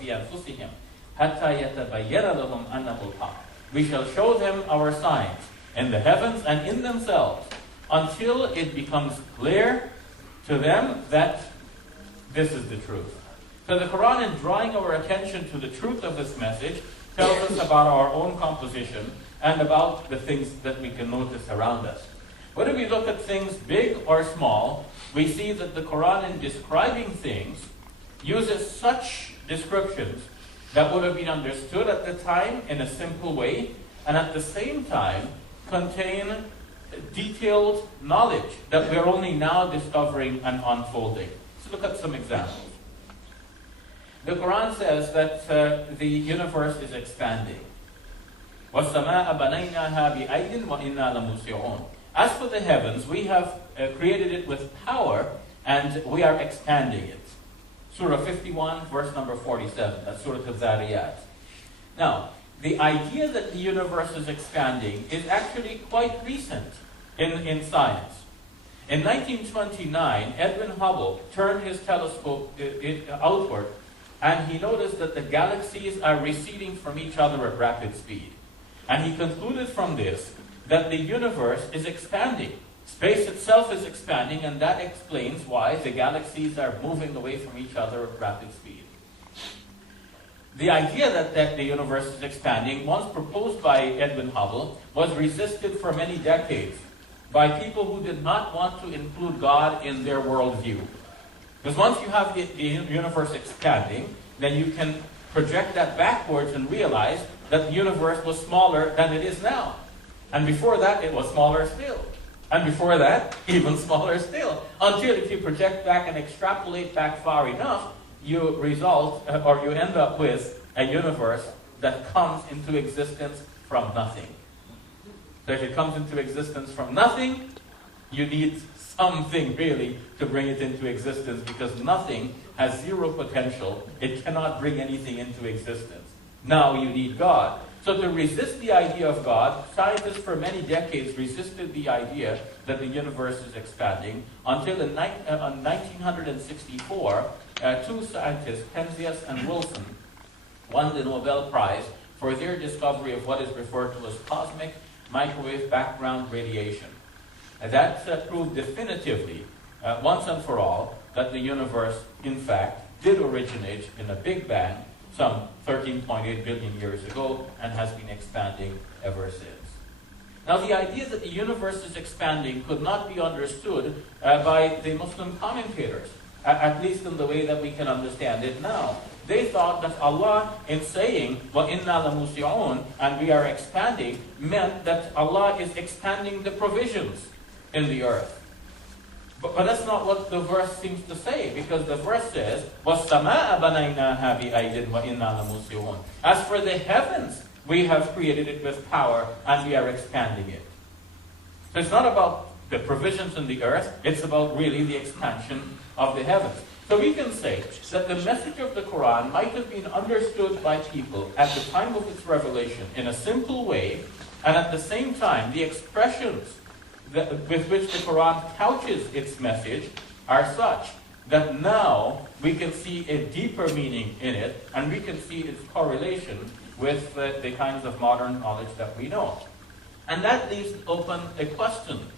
في أنفسهم حتى يتبين لهم أنه الحق. We shall show them our signs in the heavens and in themselves until it becomes clear to them that this is the truth. So the Quran, in drawing our attention to the truth of this message, tells us about our own composition and about the things that we can notice around us. Whether we look at things big or small, we see that the Quran, in describing things, uses such descriptions that would have been understood at the time in a simple way, and at the same time contain detailed knowledge that we're only now discovering and unfolding. Let's look at some examples. The Quran says that the universe is expanding. وَالسَّمَاءَ بَنَيْنَاهَا بِأَيْدٍ وَإِنَّا لَمُوسِعُونَ. As for the heavens, we have created it with power, and we are expanding it. Surah 51, verse number 47. That's Surah Al-Zariyat. Now, the idea that the universe is expanding is actually quite recent in science. In 1929, Edwin Hubble turned his telescope outward, and he noticed that the galaxies are receding from each other at rapid speed. And he concluded from this that the universe is expanding. Space itself is expanding, and that explains why the galaxies are moving away from each other at rapid speed. The idea that the universe is expanding, once proposed by Edwin Hubble, was resisted for many decades by people who did not want to include God in their worldview. Because once you have the universe expanding, then you can project that backwards and realize that the universe was smaller than it is now. And before that, it was smaller still. And before that, even smaller still. Until if you project back and extrapolate back far enough, you result, or you end up with a universe that comes into existence from nothing. So if it comes into existence from nothing, you need something really to bring it into existence, because nothing has zero potential. It cannot bring anything into existence. Now you need God. So to resist the idea of God, scientists for many decades resisted the idea that the universe is expanding, until in 1964, two scientists, Penzias and Wilson, won the Nobel Prize for their discovery of what is referred to as cosmic microwave background radiation. And that proved definitively, once and for all, that the universe, in fact, did originate in a Big Bang some 13.8 billion years ago, and has been expanding ever since. Now, the idea that the universe is expanding could not be understood by the Muslim commentators, at least in the way that we can understand it now. They thought that Allah, in saying, وَإِنَّا لَمُوسِعُونَ, and we are expanding, meant that Allah is expanding the provisions in the earth. But that's not what the verse seems to say, because the verse says, وَالسَّمَاءَ بَنَيْنَاهَا بِأَيْدٍ وَإِنَّا لَمُوسِعُونَ. As for the heavens, we have created it with power, and we are expanding it. So it's not about the provisions in the earth, it's about really the expansion of the heavens. So we can say that the message of the Quran might have been understood by people at the time of its revelation in a simple way, and at the same time, the expressions with which the Quran couches its message are such that now we can see a deeper meaning in it, and we can see its correlation with the kinds of modern knowledge that we know. And that leaves open a question.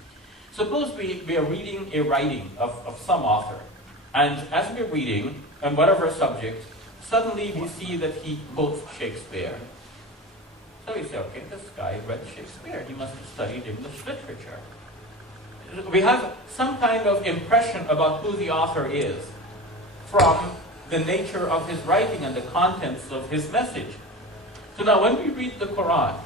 Suppose we are reading a writing of some author, and as we're reading, on whatever subject, suddenly we see that he quotes Shakespeare. So we say, okay, this guy read Shakespeare. He must have studied English literature. We have some kind of impression about who the author is from the nature of his writing and the contents of his message. So now when we read the Quran,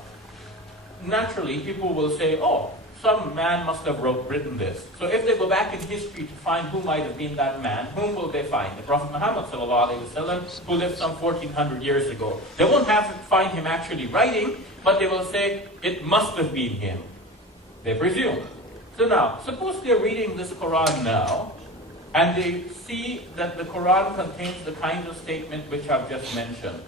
naturally people will say, oh, some man must have written this. So if they go back in history to find who might have been that man, whom will they find? The Prophet Muhammad ﷺ, who lived some 1400 years ago. They won't have to find him actually writing, but they will say, it must have been him. They presume. So now, suppose they're reading this Quran now, and they see that the Quran contains the kind of statement which I've just mentioned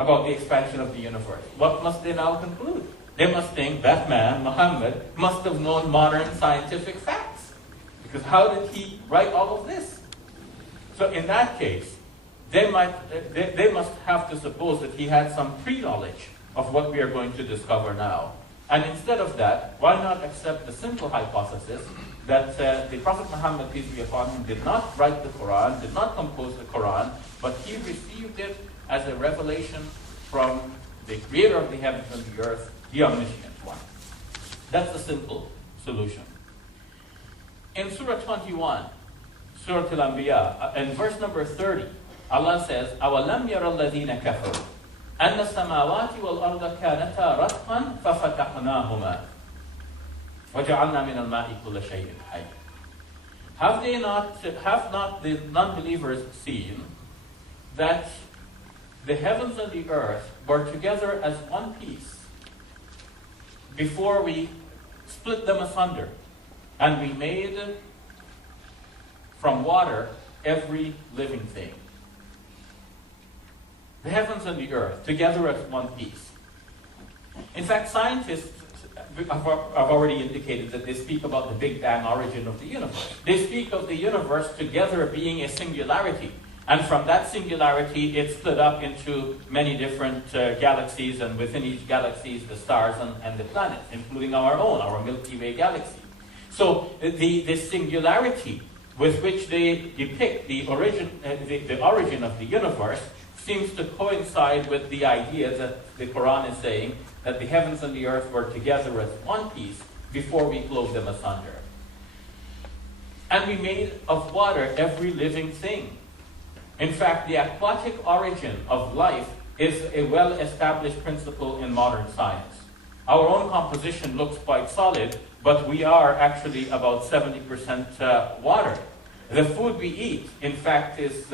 about the expansion of the universe. What must they now conclude? They must think that man, Muhammad, must have known modern scientific facts. Because how did he write all of this? So in that case, they must have to suppose that he had some pre-knowledge of what we are going to discover now. And instead of that, why not accept the simple hypothesis that the Prophet Muhammad, peace be upon him, did not write the Quran, did not compose the Quran, but he received it as a revelation from the creator of the heavens and the earth, the omniscient one. That's the simple solution. In Surah 21, Surah Al-Anbiya, in verse number 30, Allah says, أَوَلَمْ يَرَ الَّذِينَ كَفَرُوا أَنَّ السَّمَاوَاتِ وَالْأَرْضَ كَانَتَا رَتْقًا فَفَتَحْنَاهُمَا وَجَعَلْنَا مِنَ الْمَاءِ كُلَّ شَيْءٍ حَيٍّ. Have not the non-believers seen that the heavens and the earth were together as one piece before we split them asunder, and we made from water every living thing? The heavens and the earth together as one piece. In fact, scientists have already indicated that they speak about the Big Bang origin of the universe. They speak of the universe together being a singularity. And from that singularity, it split up into many different galaxies, and within each galaxy, the stars and the planets, including our own, our Milky Way galaxy. So the singularity with which they depict the origin of the universe seems to coincide with the idea that the Quran is saying that the heavens and the earth were together as one piece before we clove them asunder. And we made of water every living thing. In fact, the aquatic origin of life is a well-established principle in modern science. Our own composition looks quite solid, but we are actually about 70% water. The food we eat, in fact, is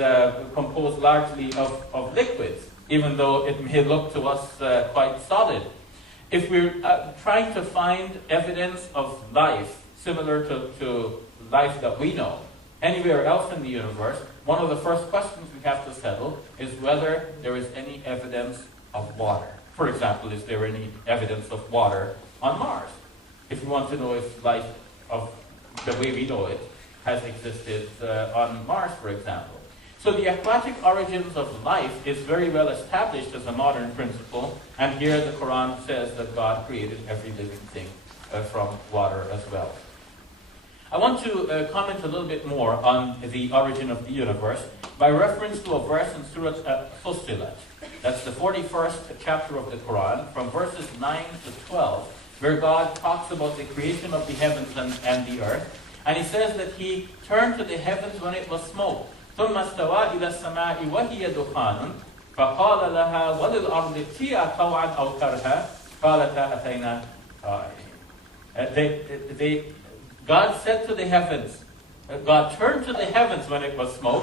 composed largely of liquids, even though it may look to us quite solid. If we're trying to find evidence of life similar to life that we know anywhere else in the universe, one of the first questions we have to settle is whether there is any evidence of water. For example, is there any evidence of water on Mars? If we want to know if life of the way we know it has existed on Mars, for example. So the aquatic origins of life is very well established as a modern principle, and here the Quran says that God created every living thing from water as well. I want to comment a little bit more on the origin of the universe by reference to a verse in Surah Fussilat. That's the 41st chapter of the Quran, from verses 9 to 12, where God talks about the creation of the heavens and the earth. And he says that he turned to the heavens when it was smoke. ثُمَّ اسْتَوَى إِلَى السَّمَاءِ وَهِيَ دُخَانٌ فَقَالَ لَهَا وَلِلْأَرْضِ ائْتِيَا طَوْعًا أَوْ كَرْهًا قَالَتَا أَتَيْنَا طَائِعِينَ. God said to the heavens, God turned to the heavens when it was smoke,